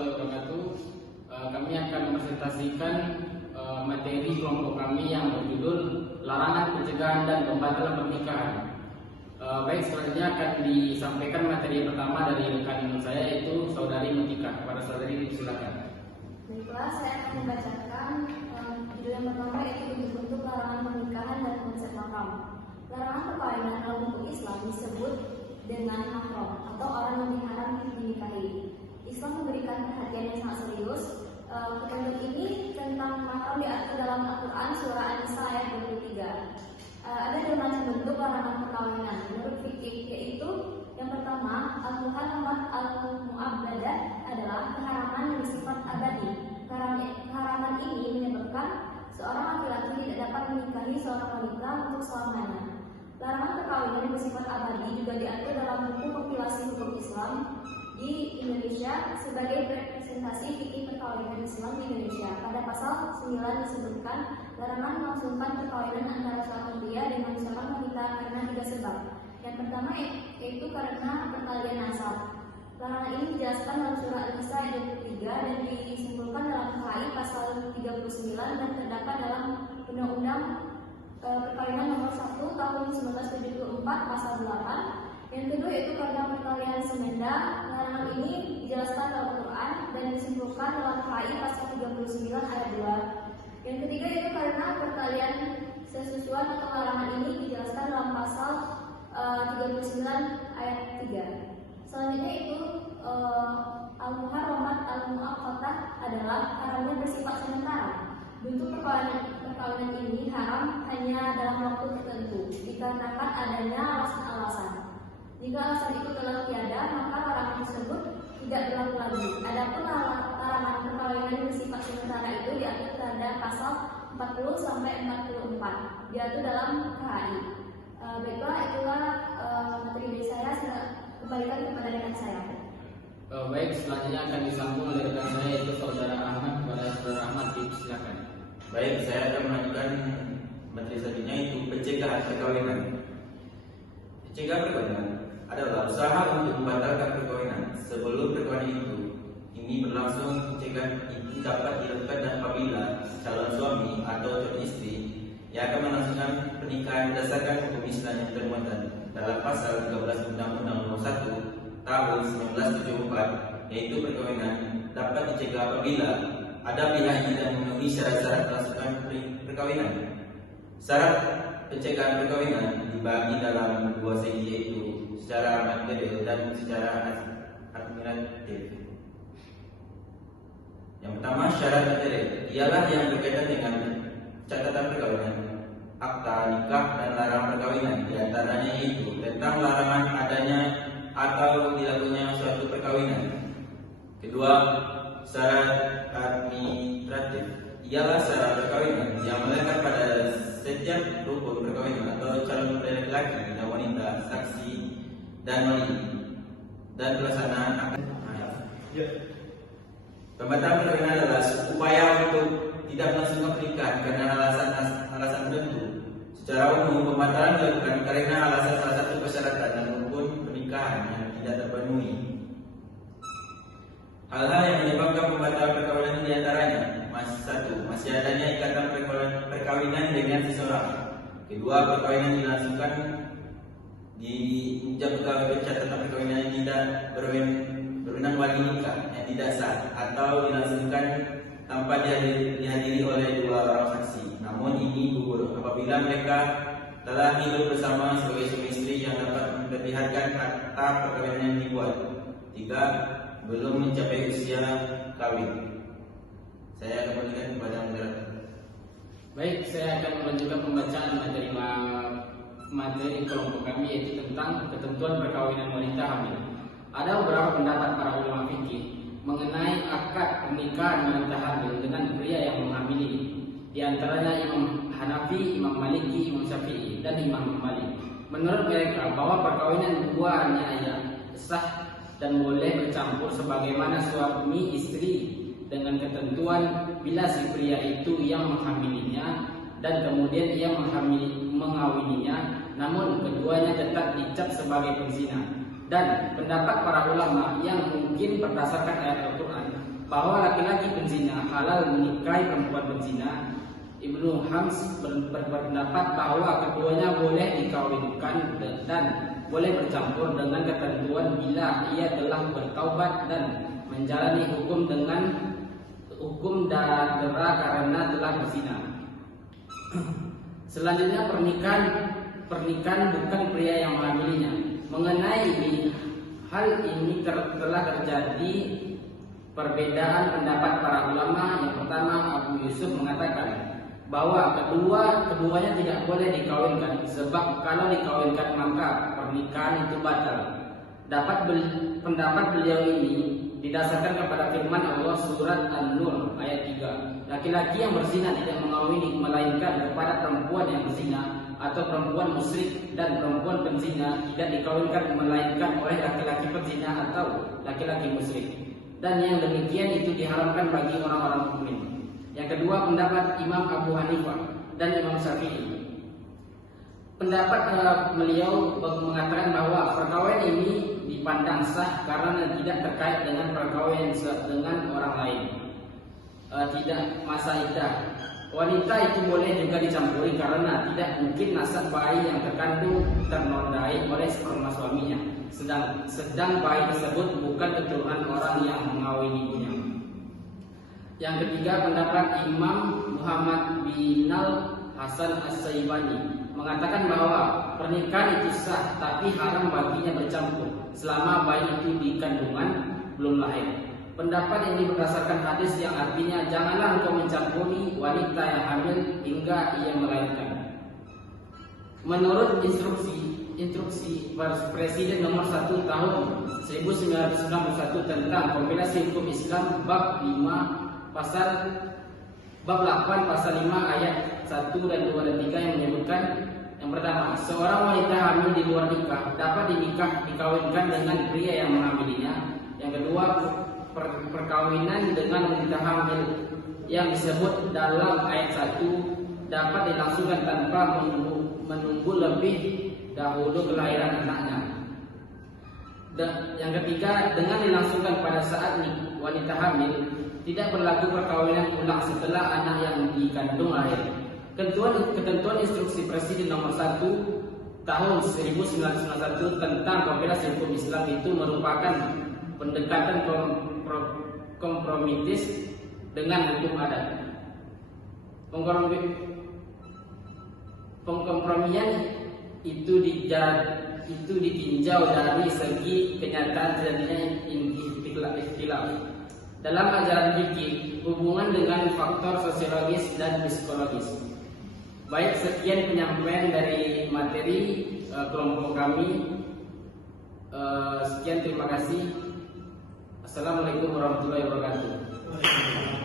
warahmatullahi wabarakatuh. Kami akan mempresentasikan materi kelompok kami yang berjudul Larangan Pencegahan dan Pembatalan Pernikahan. Baik, selanjutnya akan disampaikan materi yang pertama dari rekan saya, yaitu Saudari Mutika. Kepada Saudari, silakan. Baiklah, saya akan membacakan judul yang pertama, yaitu bentuk-bentuk larangan pernikahan dan konsep mahram. Larangan perkawinan dalam hukum Islam disebut dengan mahram atau orang yang diharam dinikahi. Islam memberikan perhatian yang sangat serius. Petunjuk ini tentang mahram diatur dalam Al-Quran surah An-Nisa ayat 23. Ada dua macam bentuk larangan perkawinan menurut fikih, yaitu yang pertama, al-muharramat al-mu'abbadah adalah keharaman yang bersifat abadi. Keharaman ini menyebabkan seorang laki-laki tidak dapat menikahi seorang wanita untuk selamanya. Larangan perkawinan yang bersifat abadi juga diatur dalam buku kompilasi hukum Islam di Indonesia sebagai representasi fikih perkawinan Islam di Indonesia. Pada pasal 9 disebutkan larangan melangsungkan perkawinan antara seorang pria dengan seorang wanita karena 3 sebab. Yang pertama yaitu karena perkalian nasab. Larangan ini dijelaskan dalam surah An-Nisa ayat 23 dan disimpulkan dalam KHI pasal 39 dan terdapat dalam Undang-Undang Perkawinan Nomor 1 Tahun 1974 pasal 8. Yang kedua yaitu karena perkalian semenda. Larangan ini dijelaskan dalam Al-Quran dan disimpulkan dalam KHI pasal 39 ayat 2. Yang ketiga yaitu karena perkalian sesusuan atau larangan ini dijelaskan dalam pasal 39 ayat 3. Selanjutnya itu al-muharramat al-mu'aqqatah adalah haramnya bersifat sementara. Bentuk perkawinan ini haram hanya dalam waktu tertentu dikarenakan adanya alasan-alasan. Jika alasan itu telah tiada, maka larangan tersebut tidak berlaku lagi. Adapun larangan perkawinan bersifat sementara itu diatur pada pasal 40 sampai 44. Diatur dalam KHI. Baiklah, itulah materi dari saya. Kembalikan kepada rekan saya. Baik, selanjutnya akan disambung oleh rekan saya, yaitu Saudara Ahmad. Kepada Saudara Ahmad, silakan. Baik, saya akan melanjutkan materi selanjutnya, itu pencegahan perkawinan. Pencegahan perkawinan adalah usaha untuk membatalkan perkawinan sebelum perkawinan itu ini berlangsung. Pencegahan itu dapat dilakukan apabila calon suami atau calon istri yang akan melangsungkan pernikahan berdasarkan hukum Islam yang termuat dalam pasal 13 Undang-Undang Nomor 1 Tahun 1974, yaitu perkawinan dapat dicegah apabila ada pihak yang tidak memenuhi syarat-syarat melangsungkan perkawinan. Syarat pencegahan perkawinan dibagi dalam dua segi, yaitu secara material dan secara administratif. Yang pertama, syarat material ialah yang berkaitan dengan catatan perkawinan, akta nikah dan larangan perkawinan. Di antaranya itu tentang larangan adanya atau dilakukannya suatu perkawinan. Kedua, syarat administratif ialah syarat perkawinan yang melekat pada setiap rukun perkawinan atau calon laki-laki dan wanita, saksi dan wali, dan pelaksanaan akad. Pembatalan perkawinan adalah upaya untuk tidak melangsungkan pernikahan karena alasan tertentu. Secara umum, pembatalan dilakukan karena alasan salah satu persyaratan dan rukun pernikahan yang tidak terpenuhi. Hal-hal yang menyebabkan pembatalan perkawinan di antaranya: satu, masih adanya ikatan perkawinan dengan seseorang. Kedua, perkawinan dilangsungkan di catatan perkawinan yang tidak berwenang wali nikah yang tidak sah, atau dilangsungkan tanpa dihadiri oleh dua orang saksi. Namun ini gugur apabila mereka telah hidup bersama sebagai suami istri yang dapat memperlihatkan akta perkawinan yang dibuat. Tiga, belum mencapai usia kawin. Saya akan memberikan kepada moderator. Baik, saya akan melanjutkan pembacaan materi kelompok kami, yaitu tentang ketentuan perkawinan wanita hamil. Ada beberapa pendapat para ulama fikih mengenai akad pernikahan wanita hamil dengan pria yang menghamili. Di antaranya Imam Hanafi, Imam Maliki, Imam Syafi'i, dan Imam Malik. Menurut mereka bahwa perkawinan keduanya yang sah dan boleh bercampur sebagaimana suami istri, dengan ketentuan bila si pria itu yang menghamilinya dan kemudian ia mengawininya, namun keduanya tetap dicap sebagai penzina. Dan pendapat para ulama yang mungkin berdasarkan ayat Al-Quran bahwa laki-laki penzina halal menikahi perempuan penzina, Ibnu Hams berpendapat bahwa keduanya boleh dikawinkan dan boleh bercampur dengan ketentuan bila ia telah bertaubat dan menjalani hukum dara karena telah berzina. Selanjutnya pernikahan bukan pria yang menghamilinya. Mengenai hal ini telah terjadi perbedaan pendapat para ulama. Yang pertama, Abu Yusuf mengatakan bahwa keduanya tidak boleh dikawinkan, sebab kalau dikawinkan maka pernikahan itu batal. Pendapat beliau ini didasarkan kepada firman Allah surat An-Nur ayat 3. Laki-laki yang berzina tidak mengawini melainkan kepada perempuan yang berzina atau perempuan musyrik, dan perempuan penzina tidak dikawinkan melainkan oleh laki-laki penzina atau laki-laki musyrik. Dan yang demikian itu diharamkan bagi orang-orang mukmin. Yang kedua, pendapat Imam Abu Hanifah dan Imam Syafi'i. Pendapat beliau mengatakan bahwa perkawinan ini dipandang sah karena tidak terkait dengan perkawinan dengan orang lain, tidak masa iddah. Wanita itu boleh juga dicampuri karena tidak mungkin nasab bayi yang terkandung ternodai oleh sperma suaminya, sedang bayi tersebut bukan keturunan orang yang mengawininya. Yang ketiga, pendapat Imam Muhammad bin Hasan As-Saibani mengatakan bahwa pernikahan itu sah, tapi haram baginya bercampur selama bayi itu di kandungan belum lahir. Pendapat ini berdasarkan hadis yang artinya janganlah engkau mencampuri wanita yang hamil hingga ia melahirkan. Menurut instruksi Presiden nomor 1 tahun 1991 tentang kompilasi hukum Islam bab 8 pasal 5 ayat 1 dan 2 dan 3 yang menyebutkan, yang pertama, seorang wanita hamil di luar nikah dapat dikawinkan dengan pria yang menghamilinya. Yang kedua, perkawinan dengan wanita hamil yang disebut dalam ayat 1 dapat dilangsungkan tanpa menunggu lebih dahulu kelahiran anaknya. Yang ketiga, dengan dilangsungkan pada saat wanita hamil, tidak berlaku perkawinan ulang setelah anak yang dikandung lahir. Ketentuan instruksi Presiden nomor 1 tahun 1991 tentang kompilasi hukum Islam itu merupakan pendekatan kompromitis dengan hukum adat. Pengkompromian itu ditinjau dari segi kenyataan terjadinya ikhtilaf dalam ajaran fikih hubungan dengan faktor sosiologis dan psikologis. Baik, sekian penyampaian dari materi kelompok kami. Sekian, terima kasih. Assalamualaikum warahmatullahi wabarakatuh.